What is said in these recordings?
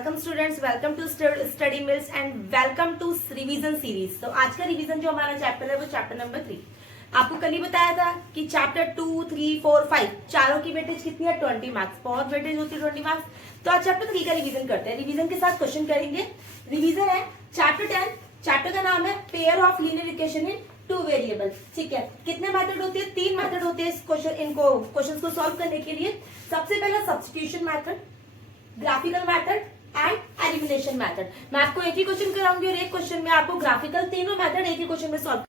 Welcome students, welcome to study mills and welcome to revision series. तो आज का revision जो हमारा चैप्टर है वो चैप्टर नंबर 3। आपको कल ही बताया था कि चैप्टर 2, 3, 4, 5 चारों की वेटेज कितनी है 20 मार्क्स। बहुत वेटेज होती है 20 मार्क्स। तो आज चैप्टर 3 का रिवीजन करते हैं। रिवीजन के साथ क्वेश्चन करेंगे। रिवीजन है चैप्टर 10। चैप्टर का नाम है pair of linear equation in two variable. ठीक है, कितने मेथड होते हैं? 3 मेथड होते हैं इस क्वेश्चन को सॉल्व करने के लिए। सबसे पहला substitution method, graphical method and elimination method. मैं आपको एक ही क्वेश्चन कराऊंगी और एक क्वेश्चन में आपको ग्राफिकल तीनों मेथड एक ही क्वेश्चन में सॉल्व।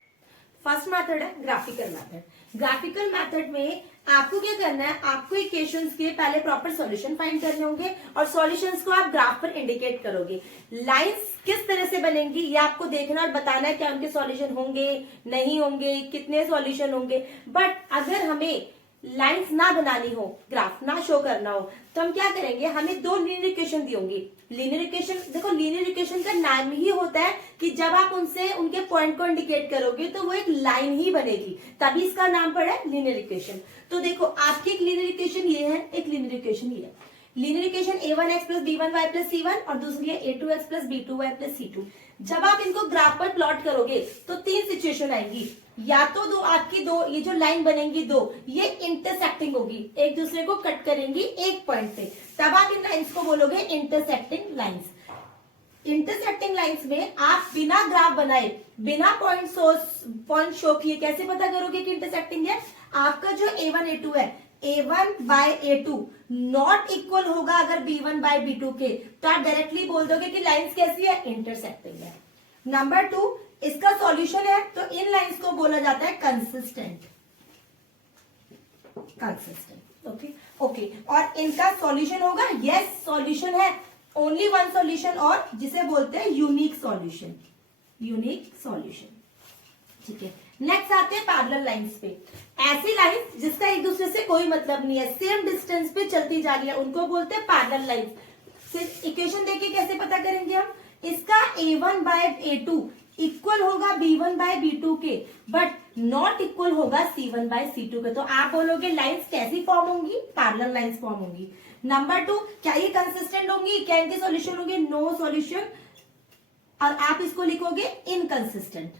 फर्स्ट मेथड है ग्राफिकल मेथड। ग्राफिकल मेथड में आपको क्या करना है, आपको इक्वेशंस के पहले प्रॉपर सॉल्यूशन फाइंड करने होंगे और सॉल्यूशंस को आप ग्राफ पर इंडिकेट करोगे। लाइंस किस तरह से बनेंगी ये आपको देखना और बताना है, क्या उनके सॉल्यूशन होंगे नहीं होंगे, कितने सॉल्यूशन होंगे। बट अगर हमें लाइंस ना बनानी हो, ग्राफ ना शो करना हो, तो हम क्या करेंगे, हमें 2 लीनियर इक्वेशन दी होंगी। लीनियर इक्वेशन, देखो लीनियर इक्वेशन का नाम ही होता है कि जब आप उनसे उनके पॉइंट को इंडिकेट करोगे तो वो एक लाइन ही बनेगी, तभी इसका नाम पड़ा है लीनियर इक्वेशन। तो देखो आपकी एक लीनियर इक्वेशन ये है, एक लीनियर इक्वेशन ये है। Linear equation a1x plus b1y plus c1 और दूसरी है a2x plus b2y plus c2। जब आप इनको ग्राफ पर प्लॉट करोगे तो 3 सिचुएशन आएंगी। या तो ये जो लाइन बनेंगी ये इंटरसेक्टिंग होगी, एक दूसरे को कट करेंगी एक पॉइंट पे, तब आप इन लाइंस को बोलोगे इंटरसेक्टिंग लाइंस। इंटरसेक्टिंग लाइंस में आप बिना ग्राफ बनाए, बिना पॉइंट शो किए कैसे पता करोगे कि इंटरसेक्टिंग है? आपका जो a1 a2 है, a1 bye a2 not equal होगा अगर b1 बाय b2 के, तो आप डायरेक्टली बोल दोगे कि लाइंस कैसी है, इंटरसेक्टिंग है। नंबर 2, इसका सॉल्यूशन है तो इन लाइंस को बोला जाता है कंसिस्टेंट। ओके। और इनका सॉल्यूशन होगा, यस सॉल्यूशन है, ओनली वन सॉल्यूशन, और जिसे बोलते हैं यूनिक सॉल्यूशन। ठीक है, नेक्स्ट आते हैं पैरेलल लाइंस पे। ऐसी लाइंस जिसका एक दूसरे से कोई मतलब नहीं है, सेम डिस्टेंस पे चलती जा रही है, उनको बोलते हैं पैरेलल लाइंस। सिर्फ इक्वेशन देख के कैसे पता करेंगे हम? इसका a1 बाय a2 इक्वल होगा b1 बाय b2 के, बट नॉट इक्वल होगा c1 बाय c2 के। तो आप बोलोगे लाइंस कैसी फॉर्म होंगी? पैरेलल लाइंस फॉर्म होंगी। नंबर 2, क्या ये कंसिस्टेंट होंगी? क्या इनके सॉल्यूशन होंगे? नो सॉल्यूशन, और आप इसको लिखोगे इनकंसिस्टेंट।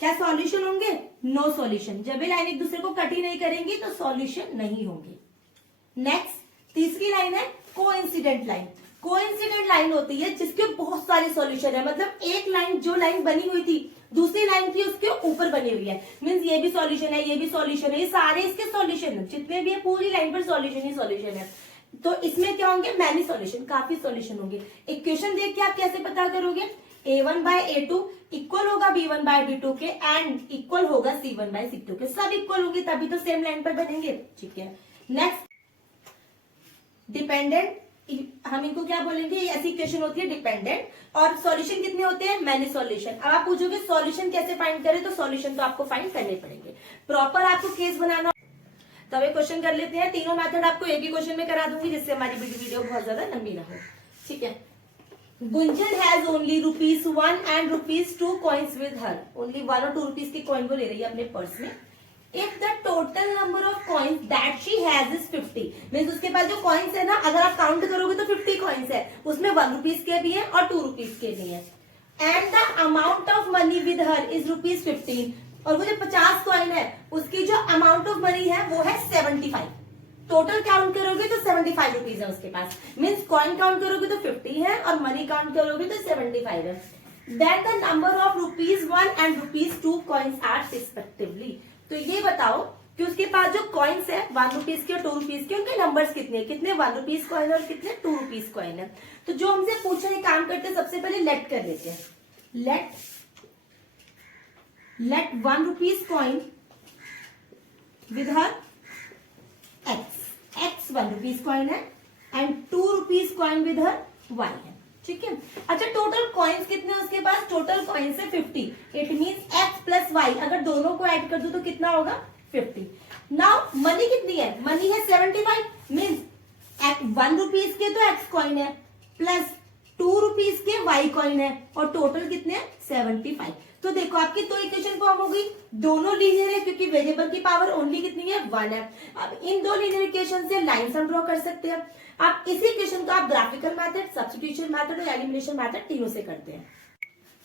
क्या सॉल्यूशन होंगे? No solution. जब ये लाइन एक दूसरे को कट ही नहीं करेंगी तो सॉल्यूशन नहीं होंगे। नेक्स्ट, तीसरी लाइन है कोइंसिडेंट लाइन। कोइंसिडेंट लाइन होती है जिसके बहुत सारे सॉल्यूशन है, मतलब एक लाइन, जो लाइन बनी हुई थी दूसरी लाइन की उसके ऊपर बनी हुई है, मींस ये भी सॉल्यूशन है, ये भी सॉल्यूशन है, ये सारे इसके सॉल्यूशन है, जितने भी है पूरी लाइन पर सॉल्यूशन ही सॉल्यूशन है। तो इसमें क्या होंगे? मैनी सॉल्यूशन, काफी सॉल्यूशन होंगे। इक्वेशन देख के आप कैसे पता करोगे? a1 बाय a2 इक्वल होगा b1 बाय b2 के एंड इक्वल होगा c1 बाय c2 के। सब इक्वल होंगे तभी तो सेम लाइन पर बनेंगे। ठीक है, नेक्स्ट डिपेंडेंट, हम इनको क्या बोलेंगे? ऐसी इक्वेशन होती है डिपेंडेंट, और सॉल्यूशन कितने होते हैं? Many solution. अब आप पूछोगे सॉल्यूशन कैसे फाइंड करें, तो सॉल्यूशन तो आपको फाइंड करने पड़ेंगे, प्रॉपर आपको केस बनाना। तो अब क्वेश्चन कर लेते हैं। तीनों मेथड आपको एक ही क्वेश्चन में करा दूंगी जिससे हमारी वीडियो बहुत ज्यादा लंबी ना हो। ठीक है, Gunjan has only ₹1 and ₹2 coins with her। Only 1 और 2 रुपीज की कॉइन को ले रही है अपने पर्स में। If the total number of coins that she has is 50, means उसके पास जो कॉइन्स है ना, अगर आप काउंट करोगे तो 50 कॉइन्स है, उसमें 1 रुपीज के भी है और 2 रुपीज के भी है। And the amount of money with her is ₹15, और वो जो 50 कॉइन है उसकी जो अमाउंट ऑफ मनी है वो है 75। टोटल काउंट करोगे तो 75 रुपीज है उसके पास, मीन्स कॉइन काउंट करोगे तो 50 है और मनी काउंट करोगे तो 75 है। Then the number of ₹1 and ₹2 coins are respectively. तो ये बताओ कि उसके पास जो कॉइन्स है 1 रुपीज के और 2 रुपीज के, उनके नंबर्स कितने, कितने 1 रुपीज कॉइन और कितने 2 रुपीज कॉइन है। तो जो हमसे पूछा है काम करते हैं, सबसे पहले लेट कर लेते हैं। Let 1 rupees coin with her x 1 rupees coin है and 2 rupees coin with her y है। ठीक है, अच्छा टोटल कॉइन्स कितने उसके पास? टोटल कॉइन्स है 50। It means x plus y, अगर दोनों को ऐड कर दो तो कितना होगा? 50। नाउ मनी कितनी है? मनी है 75, मींस 1 रुपीज के तो x कॉइन है प्लस ₹2 के वाई कॉइन है और टोटल कितने हैं 75। तो देखो आपकी दो इक्वेशन फॉर्म हो गई, दोनों लीनियर है क्योंकि वेरिएबल की पावर ओनली कितनी है 1 है। अब इन दो लीनियर इक्वेशन से लाइंस हम ड्रॉ कर सकते हैं। आप इसी इक्वेशन को आप ग्राफिकल मेथड, सब्स्टिट्यूशन मेथड और एलिमिनेशन मेथड तीनों से करते हैं।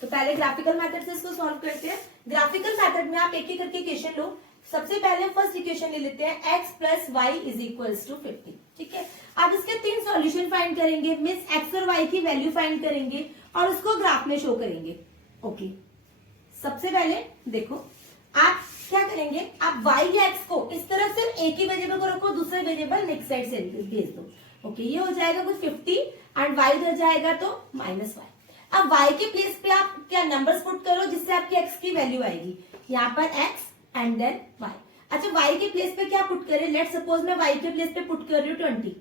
तो पहले ग्राफिकल मेथड से इसको सॉल्व करते हैं। ग्राफिकल मेथड में आप एक एक करके इक्वेशन लो। सबसे पहले फर्स्ट इक्वेशन ले लेते हैं x plus y is equals to 50। ठीक है, अब इसके 3 सॉल्यूशन फाइंड करेंगे, मीन्स x और y की वैल्यू फाइंड करेंगे और उसको ग्राफ में शो करेंगे। ओके, सबसे पहले देखो आप क्या करेंगे, आप y या x को इस तरह से एक ही वेरिएबल को रखो, दूसरे वेरिएबल नेक्स्ट साइड से भेज दो। ओके, ये हो जाएगा कुछ 50 एंड y इधर जाएगा तो -y। अब y के प्लेस पे आप क्या नंबर्स पुट करो जिससे आपकी x की वैल्यू आएगी, यहाँ पर x एंड देन y। अच्छा, y के प्लेस पे क्या पुट करें, लेट सपोज मैं y के प्लेस पे पुट कर रही हूँ 20,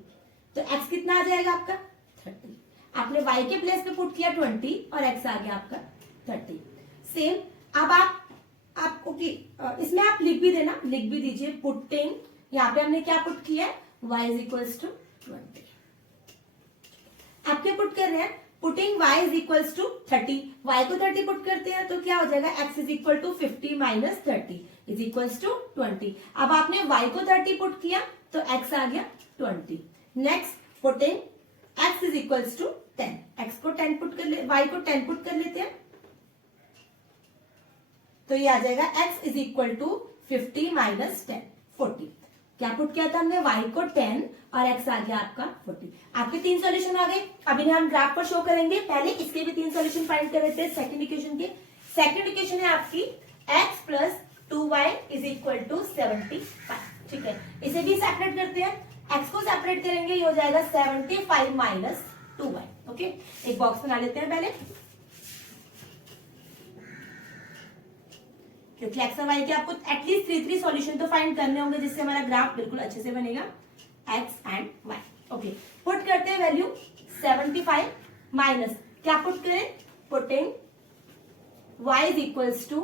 तो x कितना आ जाएगा आपका 30। आपने y के प्लेस पे पुट किया 20 और x आ गया आपका 30। सेम अब आप ओके, इसमें आप लिख भी देना, लिख भी दीजिए पुटिंग, यहाँ पे हमने क्या पुट किया है y इज इक्वल्स टू 20। आप क्या पुट कर रहे हैं, putting y is equals to 30, y को 30 पुट करते हैं तो क्या हो जाएगा x is equal to 50 minus 30 is equals to 20। अब आपने y को 30 पुट किया तो x आ गया 20। Next putting x is equals to 10, x को 10 पुट कर ले, y को 10 पुट कर लेते हैं तो ये आ जाएगा x is equal to 50 minus 10 40। क्या पुट किया था हमने, y को 10 और x आ गया आपका 40। आपके 3 सॉल्यूशन आ गए। अब इन्हें हम ग्राफ पर शो करेंगे। पहले इसके भी 3 सॉल्यूशन फाइंड कर लेते हैं सेकंड इक्वेशन के। सेकंड इक्वेशन है आपकी x plus 2y is equal to 75। ठीक है, इसे भी सेपरेट करते हैं, x को सेपरेट करेंगे, ये हो जाएगा 75 माइनस 2y। ओके, एक बॉक्स बना लेते हैं पहले, क्योंकि x और y के आपको एटलीस्ट 3 सॉल्यूशन तो फाइंड करने होंगे जिससे हमारा ग्राफ बिल्कुल अच्छे से बनेगा x and y। Okay, put करते हैं वैल्यू 75 माइनस क्या पुट करें, putting y is equals to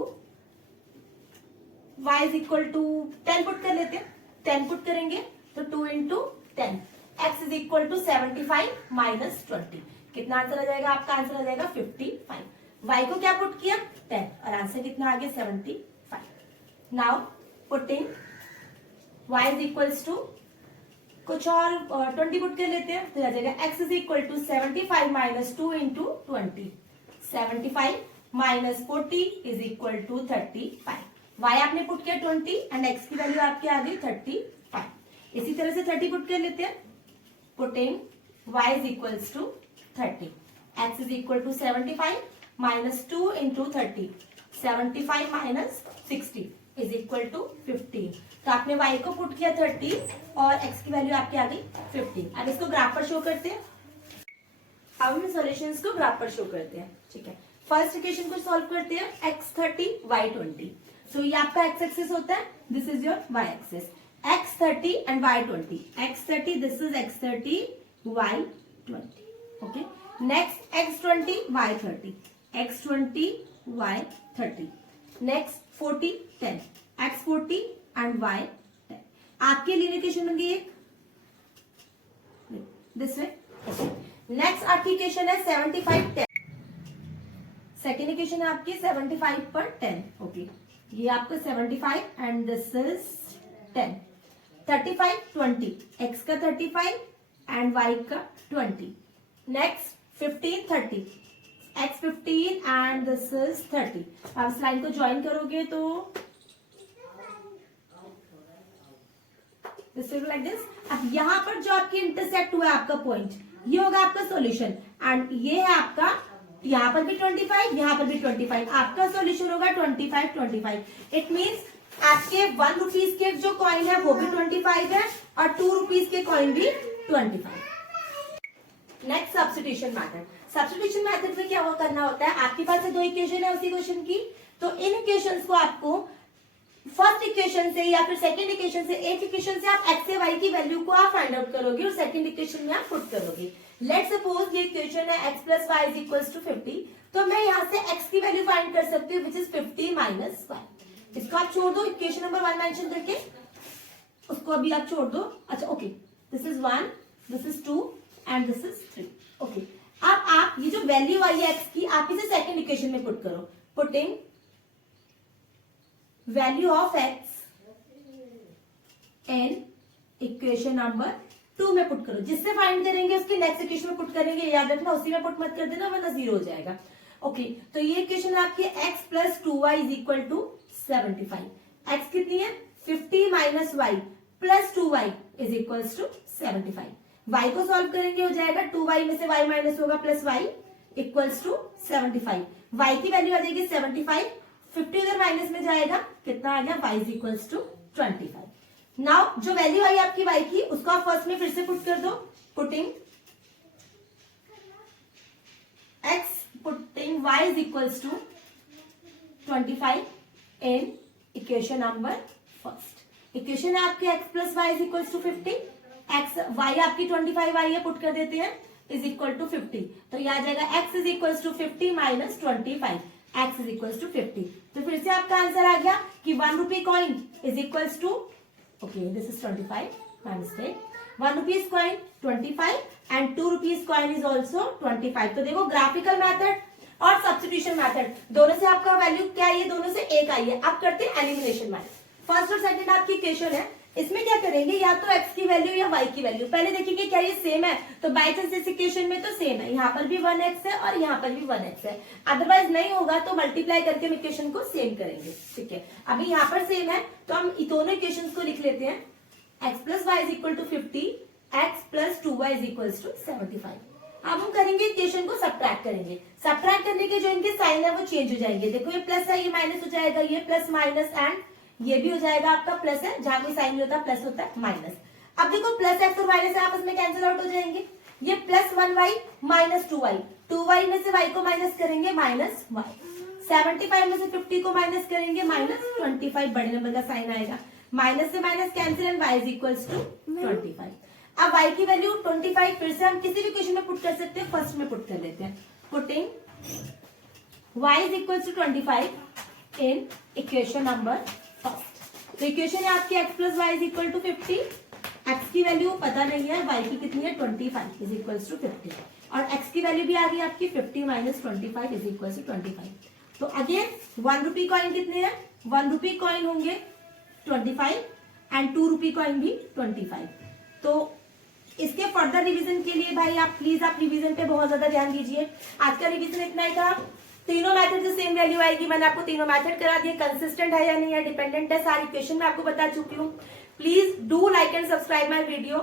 10 put कर लेते हैं, 10 पुट करेंगे तो 2 into 10, x is equal to 75 minus 20। कितना आंसर आ जाएगा, आपका आंसर आ जाएगा 55। y को क्या पुट किया 10 और आंसर कितना आ गया 75। Now putting y is equals to कुछ और 20 पुट कर लेते हैं तो आ जाएगा x is equal to 75 minus 2 into 20, 75 minus 40 is equal to 35। y आपने पुट किया 20 एंड x की वैल्यू आपकी आ गई 35। इसी तरह से 30 पुट कर लेते हैं, putting y is equals to 30, x is equal to 75 minus 2 into 30, 75 minus 60 is equal to 15। तो आपने y को पुट किया 30 और x की वैल्यू आपकी आ गई 15। अब इसको ग्राफ पर शो करते हैं। अब हम सॉल्यूशंस को ग्राफ पर शो करते हैं। ठीक है, फर्स्ट इक्वेशन को सॉल्व करते हैं, x30 y20। सो ये आपका x एक्सिस होता है, this is your y axis, x30 and y20, x30 this is x30 y20। Okay, next x20 y30, x20 y30, next 40 10, x40 and y10। आपके लिए इक्वेशन बन गई एक दिस वे। नेक्स्ट आपकी इक्वेशन है 75 10, सेकेंड इक्वेशन है आपकी 75 पर 10। ओके, ये आपका 75 एंड दिस इज 10, 35 20, x का 35 एंड y का 20, next 15 30, x 15 and this is 30। आप इस लाइन को ज्वाइन करोगे तो दिस विल लाइक दिस। अब यहाँ पर जो आपकी इंटरसेक्ट हुआ है आपका पॉइंट, ये होगा आपका सॉल्यूशन एंड ये है आपका, यहाँ पर भी 25, यहाँ पर भी 25, आपका सॉल्यूशन होगा 25 25। इट मींस आपके 1 रुपीज के जो कॉइन है वो भी 25 है और 2 रुपीज के कॉइन भी 25। Next substitution method. Substitution method में क्या करना होता है, आपके पास दो इक्वेशन है उसी क्वेश्चन की, तो इन इक्वेशंस को आपको फर्स्ट इक्वेशन से या फिर सेकंड इक्वेशन से, एक इक्वेशन से आप x से y की वैल्यू को आप फाइंड आउट करोगे और सेकंड इक्वेशन में आप पुट करोगे। लेट सपोज ये इक्वेशन है x plus y is equals to 50, तो मैं यहाँ से x की वैल्यू फाइंड कर सकती हूँ विच इज 50 माइनस y। इसको आप छोड़ दो, इक्वेशन नंबर 1 मेंशन करके उसको अभी आप छोड़ दो। अच्छा okay, this is 1, this is 2 and this is 3। Okay, अब आप ये जो वैल्यू आई है एक्स की, आप इसे सेकंड इक्वेशन में पुट करो। Putting value of x in equation number 2 में पुट करो। जिससे फाइंड करेंगे उसकी नेक्स्ट इक्वेशन में पुट करेंगे, याद रखना उसी में पुट मत कर देना वरना 0 हो जाएगा। ओके, तो ये इक्वेशन आपकी x plus 2y is equal to 75। x कितनी है 50 minus y plus 2y is equal to 75। y को सॉल्व करेंगे हो जाएगा 2y में से y माइनस होगा plus y equals to 75। y की वैल्यू आ जाएगी 75, 50 उधर माइनस में जाएगा, कितना आ गया y is equals to 25। Now जो वैल्यू आई आपकी y की उसको आप फर्स्ट में फिर से पुट कर दो। Putting y is equals to 25 in equation number first. Equation है आपके x plus y is equals to 50, x y आपकी 25 आई है, पुट कर देते हैं इज इक्वल टू 50। तो यह आ जाएगा x is equals to 50 minus 25, x is equals to 50। तो फिर से आपका आंसर आ गया कि 1 rupee coin is equals to, okay, this is 25, my mistake. 1 rupees coin 25 and 2 rupees coin is also 25। तो देखो ग्राफिकल मेथड और सब्स्टिट्यूशन मेथड दोनों से आपका वैल्यू क्या आई है, दोनों से एक आई है। अब करते हैं एलिमिनेशन मेथड। फर्स्ट और सेकंड आपकी इक्वेशन है, इसमें क्या करेंगे या तो x की वैल्यू या y की वैल्यू पहले देखेंगे क्या ये सेम है, तो बाई चांस इस इक्वेशन में तो सेम है, यहाँ पर भी 1x है और यहाँ पर भी 1x है, अदरवाइज नहीं होगा तो मल्टीप्लाई करके हम इक्वेशन को सेम करेंगे। ठीक है, अभी यहाँ पर सेम है तो हम दोनों इक्वेशन को लिख लेते हैं। x plus y is equal to 50, x plus 2y is equal to 75। अब हम करेंगे इक्वेशन को सब्ट्रैक्ट करेंगे। सब्ट्रैक्ट करने के जो इनके साइन है वो चेंज हो जाएंगे। देखो ये प्लस है, ये माइनस हो जाएगा, ये प्लस माइनस एंड ये भी हो जाएगा आपका प्लस है, जहां कोई साइन नहीं होता प्लस होता है माइनस। अब देखो प्लस एक्स और माइनस आपस में कैंसिल आउट हो जाएंगे। ये plus 1y minus 2y, 2y में से y को माइनस करेंगे माइनस y, 75 में से 50 को माइनस करेंगे माइनस 25, बड़े नंबर का साइन आएगा, माइनस से minus cancel and y is equals to 25। अब y की वैल्यू 25 फिर से हम किसी भी इक्वेशन में पुट कर सकते हैं, फर्स्ट में पुट कर लेते हैं। Putting y is equals to 25 in equation number first. तो इक्वेशन है आपकी x plus y is equal to 50, x की वैल्यू पता नहीं है, y की कितनी है 25 इज इक्वल टू 50 और x की वैल्यू भी आ गई आपकी 50 माइनस 25 इज इक्वल टू 25। तो अगेन 1 रुपी कॉइन कितने हैं, 1 रुपी कॉइन होंगे 25 एंड 2 रुपी कॉइन भी 25। तो इसके फर्दर रिवीजन के लिए भाई आप प्लीज आप रिवीजन पे बहुत ज्यादा ध्यान दीजिए। आज का रिवीजन इतना ही था। तीनों मेथड से सेम वैल्यू आएगी, मैंने आपको तीनों मेथड करा दिए, कंसिस्टेंट है या नहीं है, डिपेंडेंट है, सारी इक्वेशन मैं आपको बता चुकी हूँ। Please do like and subscribe my video.